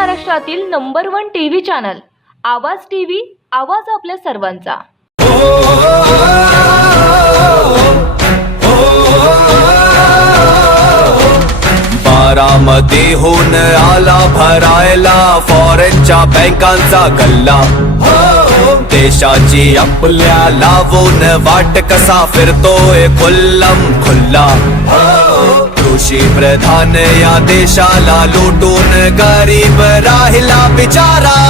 महाराष्ट्रातील number one TV channel Awaaz TV Awaaz आपल्या सर्वांचा. बारामतीहून आला भरायला फॉरेनच्या बँकांचा गल्ला. देशाची आपल्या लावून वाट कसा फिरतोय खुल्लम खुल्ला. कृषी प्रधान या देशाला लुटून गरीब राहिला बिचारा.